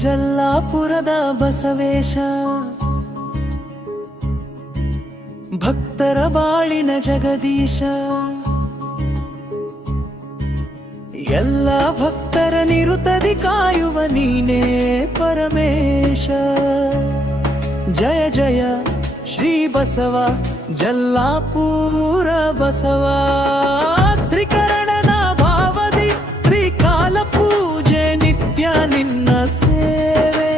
ಜಲ್ಲಾಪುರದ ಬಸವೇಶ ಭಕ್ತರ ಬಾಳಿನ ಜಗದೀಶ ಎಲ್ಲ ಭಕ್ತರ ನಿರುತದಿ ಕಾಯುವ ನೀನೇ ಪರಮೇಶ ಜಯ ಜಯ ಶ್ರೀ ಬಸವ ಜಲ್ಲಾಪುರ ಬಸವ ತ್ರಿಕರಣನ ಭಾವದಿ ತ್ರಿಕಾಲ ಪೂಜೆ ನಿತ್ಯ ನಿನ್ನ ಸೇವೆ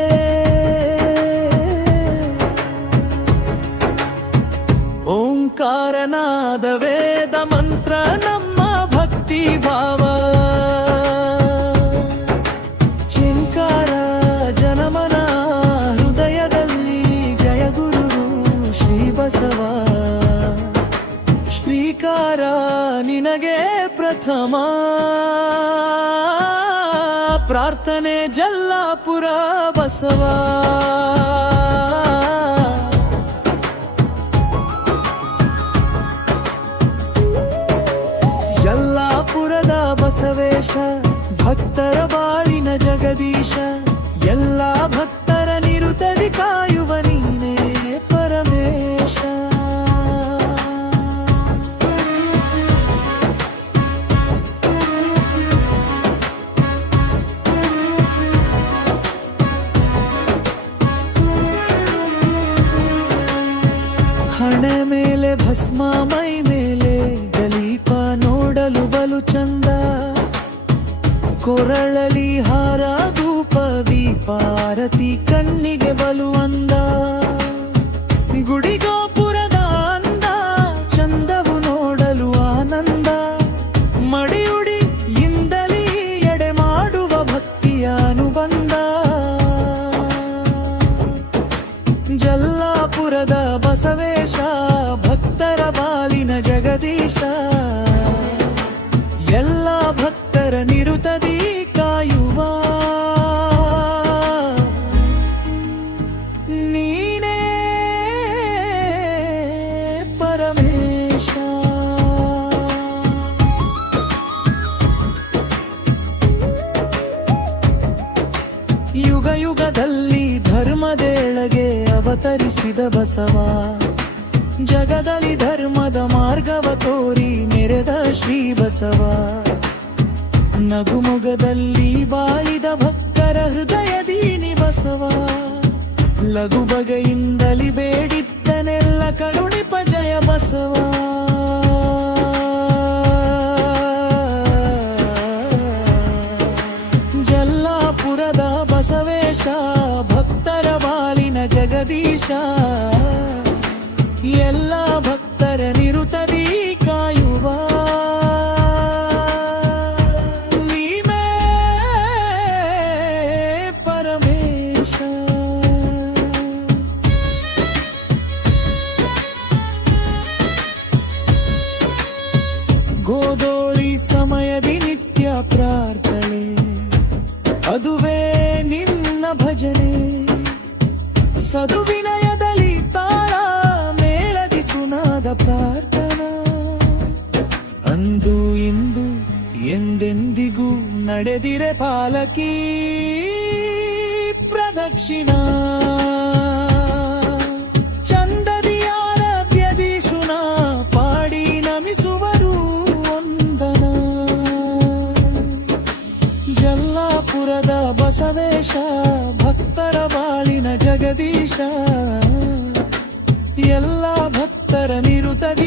ಓಂಕಾರನಾದ ವೇದ ಮಂತ್ರ ನಮ್ಮ ಭಕ್ತಿ ಭಾವ ಚಿಂಕಾರ ಜನಮನ ಹೃದಯದಲ್ಲಿ ಜಯ ಗುರು ಶ್ರೀ ಬಸವ ಶ್ರೀಕಾರ ನಿನಗೆ ಪ್ರಥಮ ಪ್ರಾರ್ಥನೆ ಜಲ್ಲಾಪುರ ಬಸವ ಜಲ್ಲಾಪುರದ ಬಸವೇಶ ಭಕ್ತರ ಬಾಳಿನ ಜಗದೀಶ ಎಲ್ಲ ಭಕ್ತರ ನಿರುತದಿ ಕಾಯುವ ನೀನೇ ಪರಮೇಶ ಹಣೆ ಮೇಲೆ ಭಸ್ಮ ಮೈ ಮೇಲೆ ದಲೀಪ ನೋಡಲು ಬಲು ಚಂದ ಕೊರಳಲಿ ಹಾರ ಧೂಪ ದೀಪ ಆರತಿ ಕಣ್ಣಿಗೆ ಬಲು ಅಂದ ಗುಡಿ ಗೋಪುರದ ಅಂದ ಚಂದವು ನೋಡಲು ಆನಂದ ಮಡಿಯುಡಿ ಇಂದಲಿ ಎಡೆ ಮಾಡುವ ಭಕ್ತಿಯ ಅನುಬಂಧ ಜಲ್ಲಾಪುರದ ಬಸವೇಶ ಭಕ್ತರ ಬಾಲಿನ ಜಗದೀಶ ಎಲ್ಲ ಭಕ್ತರ ನಿರುತದಿ ಕಾಯುವ ನೀನೇ ಪರಮೇಶ ಯುಗ ಯುಗದಲ್ಲಿ ಧರ್ಮದೇಳಗೆ ಅವತರಿಸಿದ ಬಸವ ಜಗದಲ್ಲಿ ಧರ್ಮದ ಮಾರ್ಗವ ತೋರಿ ಮೆರೆದ ಶ್ರೀ ಬಸವ ನಗುಮೊಗದಲ್ಲಿ ಬಾಳಿದ ಭಕ್ತರ ಹೃದಯದೀನಿ ಬಸವ ಲಘು ಬಗೆಯಿಂದಲಿ ಬೇಡಿದ್ದನೆಲ್ಲ ಕರುಣಿಪ ಜಯ ಬಸವ ಜಲ್ಲಾಪುರದ ಬಸವೇಶ ಭಕ್ತರ ಬಾಳಿನ ಜಗದೀಶ ಎಲ್ಲ ಭಕ್ತರ ನಿರುತದಿ ಕಾಯುವ ನೀನೇ ಪರಮೇಶ ಗೋಧೋಳಿ ಸಮಯದಿ ನಿತ್ಯ ಪ್ರಾರ್ಥನೆ ಅದುವೇ ನಿನ್ನ ಭಜನೆ ಸದುವಿನಯದಲ್ಲಿ ತಾಳ ಮೇಳದಿ ಸುನಾದ ಪ್ರಾರ್ಥನಾ ಅಂದು ಇಂದು ಎಂದೆಂದಿಗೂ ನಡೆದಿರೆ ಪಾಲಕಿ ಪ್ರದಕ್ಷಿಣಾ ಚಂದದಿ ಆರಭ್ಯದಿ ಸುನಾ ಪಾಡಿ ನಮಿಸುವರು ವಂದನ ಜಲ್ಲಾಪುರದ ಬಸವೇಶ ಭಕ್ತರ ಬಾಳಿನ ಜಗದೀಶ ಎಲ್ಲ ಭಕ್ತರ ನಿರುತದಿ